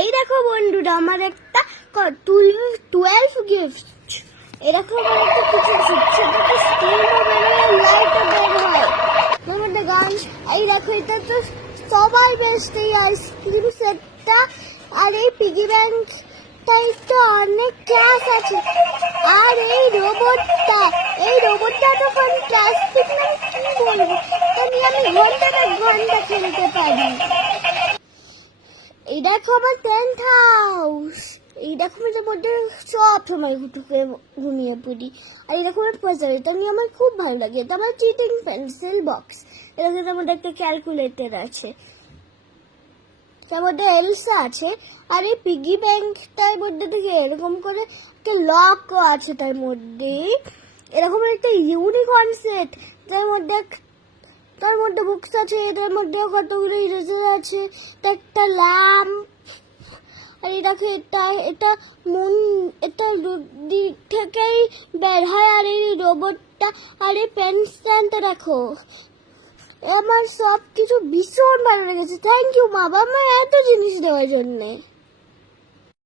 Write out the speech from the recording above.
এই দেখো বন্ধুরা, আমার একটা 12 গিফট। এরকম একটা কিছু সেটাতে স্টিলও বেরোয়, লাইটও বের হয়। আমাদের গান এই দেখো, এটা তো সবার বেস্ট এই আইসক্রিম সেটটা। আর এই পিগি ব্যাংকটাই তো অনেক ক্লাস আছে। আর এই রোবটটা তো ফ্যান্টাস্টিক, মানে কি বলবো, আমি ঘন্টা খেলতে পারি। এই দেখো আমার টেন্ট হাউস। এই দেখো এটার মধ্যে সব সময় ঢুকে ঘুমিয়ে পড়ি। আর এই দেখো আমার পাজল, এটা নিয়ে আমার খুব ভালো লাগে। এটা আমার চিটিং পেন্সিল বক্স। এটার মধ্যে একটা ক্যালকুলেটর আছে, তার মধ্যে এলসা আছে। আর এই পিগি ব্যাংকটার মধ্যে থেকে এরকম করে একটা লকও আছে। তার মধ্যে এরকম একটা ইউনিকর্ন সেট, তার মধ্যে বুকস আছে। এটার মধ্যে কতগুলো ইরেজার আছে, একটা ল্যাম্প। আর এই দেখো, এটা মন, এটা দিক থেকেই বের হয়। আর এই রোবটটা আর এই পেন স্ট্যান্ডটা দেখো, আমার সব কিছু ভীষণ ভালো লেগেছে। থ্যাংক ইউ মা বাবা, আমার এত জিনিস দেওয়ার জন্যে।